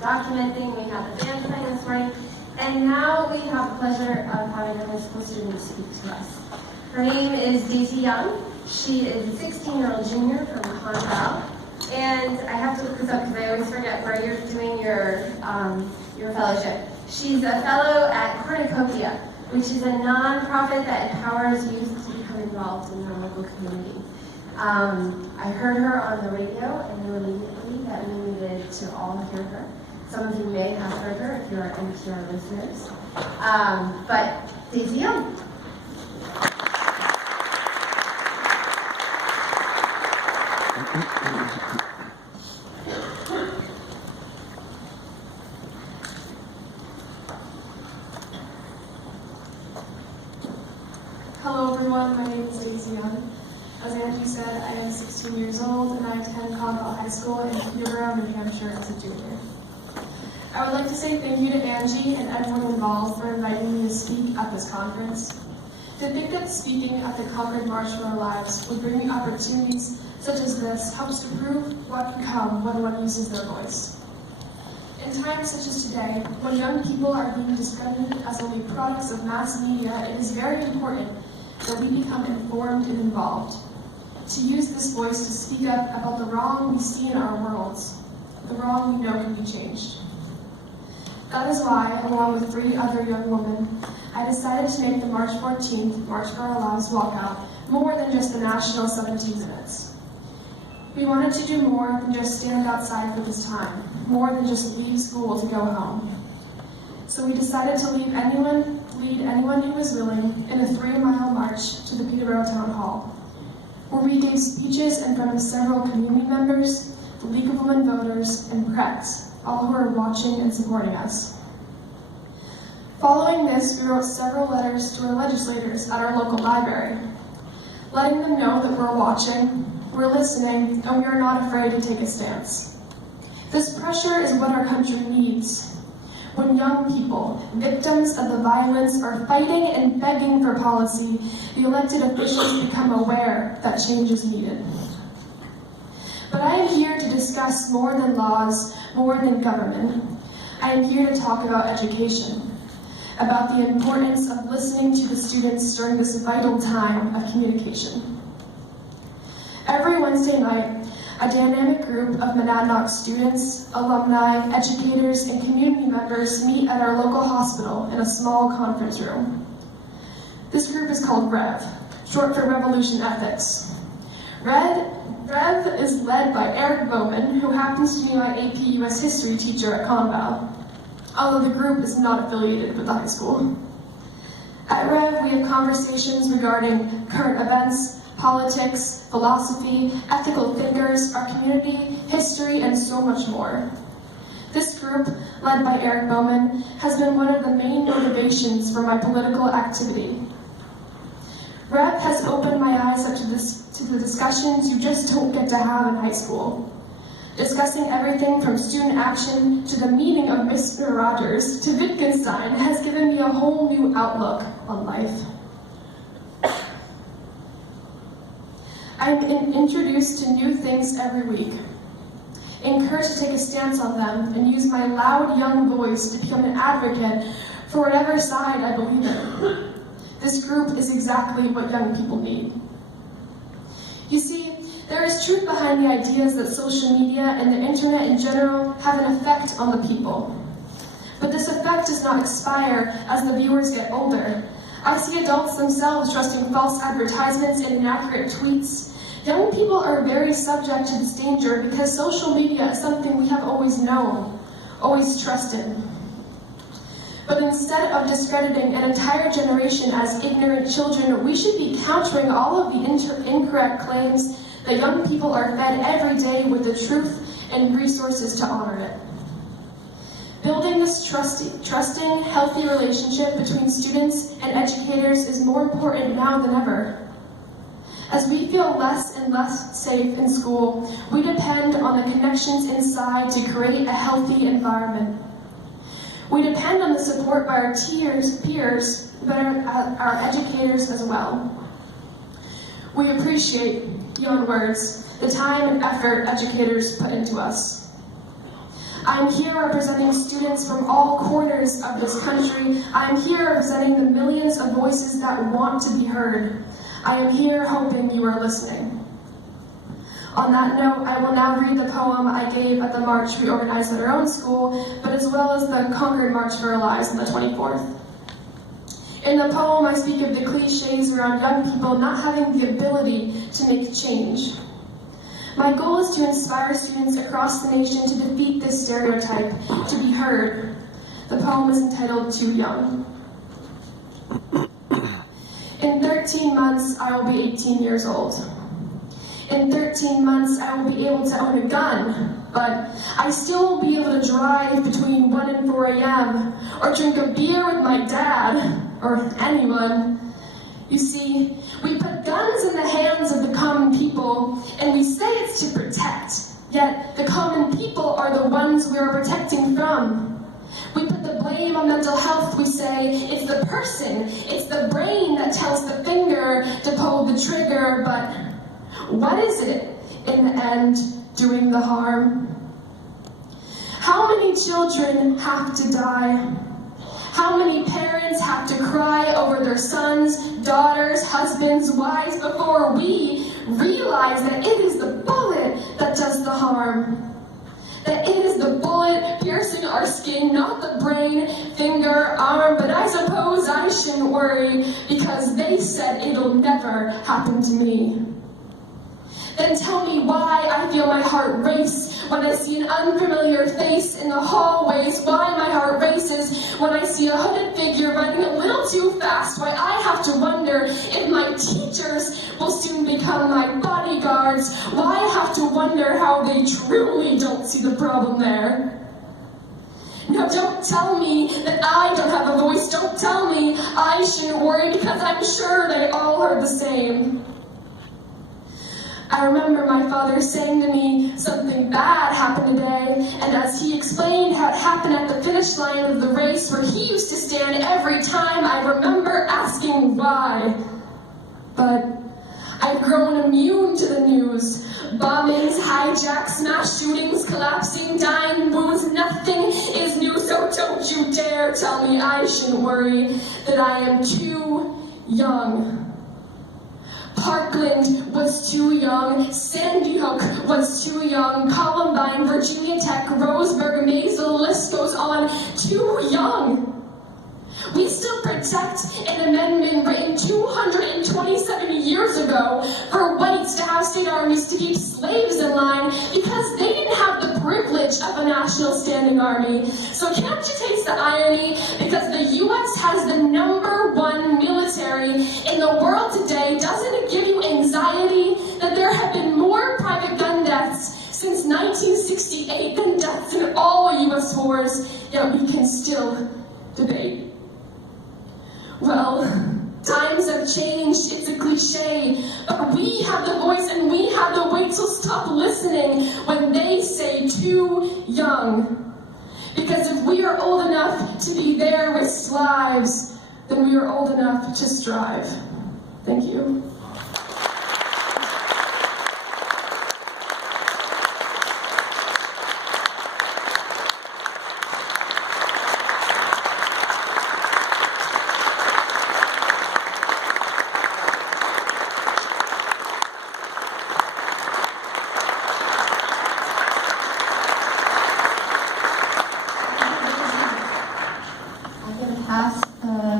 documenting. We have the band playing this morning. And now we have the pleasure of having a high school student speak to us. Her name is Daisy Young. She is a 16-year-old junior from Hanover. And I have to look this up because I always forget where you're doing your fellowship. She's a fellow at Cornucopia, which is a nonprofit that empowers youth to become involved in their local community. I heard her on the radio and knew immediately that we needed to all hear her. Some of you may have heard her if you are NPR listeners. But Daisy Young. Hello everyone, my name is Daisy Young. As Angie said, I am 16 years old and I attend Conwell High School in Hanover, New Hampshire as a junior. I would like to say thank you to Angie and everyone involved for inviting me to speak at this conference. To think that speaking at the Concord March for Our Lives would bring me opportunities such as this helps to prove what can come when one uses their voice. In times such as today, when young people are being discredited as only products of mass media, it is very important that we become informed and involved. To use this voice to speak up about the wrong we see in our worlds, the wrong we know can be changed. That is why, along with 3 other young women, I decided to make the March 14th March for Our Lives walkout more than just the national 17 minutes. We wanted to do more than just stand outside for this time, more than just leave school to go home. So we decided to lead anyone who was willing in a 3-mile march to the Peterborough Town Hall, where we gave speeches in front of several community members, the League of Women Voters, and press, all who are watching and supporting us. Following this, we wrote several letters to our legislators at our local library, letting them know that we're watching, we're listening, and we are not afraid to take a stance. This pressure is what our country needs. When young people, victims of the violence, are fighting and begging for policy, the elected officials become aware that change is needed. But I am here to discuss more than laws, more than government. I am here to talk about education, about the importance of listening to the students during this vital time of communication. Every Wednesday night, a dynamic group of Monadnock students, alumni, educators, and community members meet at our local hospital in a small conference room. This group is called REV, short for Revolution Ethics. REV is led by Eric Bowman, who happens to be my AP US History teacher at Conval, although the group is not affiliated with the high school. At REV, we have conversations regarding current events, politics, philosophy, ethical thinkers, our community, history, and so much more. This group, led by Eric Bowman, has been one of the main motivations for my political activity. REV has opened my eyes up to the discussions you just don't get to have in high school. Discussing everything from student action to the meaning of Mr. Rogers to Wittgenstein has given me a whole new outlook on life. I'm introduced to new things every week, encouraged to take a stance on them and use my loud young voice to become an advocate for whatever side I believe in. This group is exactly what young people need. You see, there is truth behind the ideas that social media and the internet in general have an effect on the people. But this effect does not expire as the viewers get older. I see adults themselves trusting false advertisements and inaccurate tweets. Young people are very subject to this danger because social media is something we have always known, always trusted. But instead of discrediting an entire generation as ignorant children, we should be countering all of the incorrect claims that young people are fed every day with the truth and resources to honor it. Building this trusting, healthy relationship between students and educators is more important now than ever. As we feel less and less safe in school, we depend on the connections inside to create a healthy environment. We depend on the support by our peers, but our educators as well. We appreciate, beyond words, the time and effort educators put into us. I'm here representing students from all corners of this country. I'm here representing the millions of voices that want to be heard. I am here hoping you are listening. On that note, I will now read the poem I gave at the march we organized at our own school, but as well as the Concord March for Our Lives on the 24th. In the poem, I speak of the cliches around young people not having the ability to make change. My goal is to inspire students across the nation to defeat this stereotype, to be heard. The poem is entitled Too Young. In 13 months, I will be 18 years old. In 13 months, I will be able to own a gun, but I still won't be able to drive between 1 and 4 a.m. or drink a beer with my dad, or anyone. You see, we put guns in the hands of the common people, and we say it's to protect, yet the common people are the ones we are protecting from. We put the blame on mental health, we say it's the person, it's the brain that tells the finger to pull the trigger, but what is it, in the end, doing the harm? How many children have to die? How many parents have to cry over their sons, daughters, husbands, wives before we realize that it is the bullet that does the harm? That it is the bullet piercing our skin, not the brain, finger, arm, but I suppose I shouldn't worry because they said it'll never happen to me. Then tell me why I feel my heart race when I see an unfamiliar face in the hallways, why my heart races when I see a hooded figure running a little too fast, why I have to wonder if my teachers will soon become my bodyguards, why I have to wonder how they truly don't see the problem there. No, don't tell me that I don't have a voice, don't tell me I shouldn't worry because I'm sure they all heard the same. I remember my father saying to me, something bad happened today, and as he explained how it happened at the finish line of the race where he used to stand every time, I remember asking why. But I've grown immune to the news. Bombings, hijacks, mass shootings, collapsing, dying, wounds, nothing is new, so don't you dare tell me I shouldn't worry, that I am too young. Parkland was too young, Sandy Hook was too young, Columbine, Virginia Tech, Roseburg, Mays, the list goes on, too young. We still protect an amendment written 227 years ago for whites to have state armies to keep slaves in line because they didn't have the privilege of a national standing army. So can't you taste the irony? Because the U.S. has the #1 military in the world today, doesn't it give you anxiety that there have been more private gun deaths since 1968 than deaths in all U.S. wars, yet we can still debate? Well, times have changed, it's a cliche, but we have the voice and we have the weight, so stop listening when they say too young. Because if we are old enough to be there with lives, then we are old enough to strive. Thank you. Pass the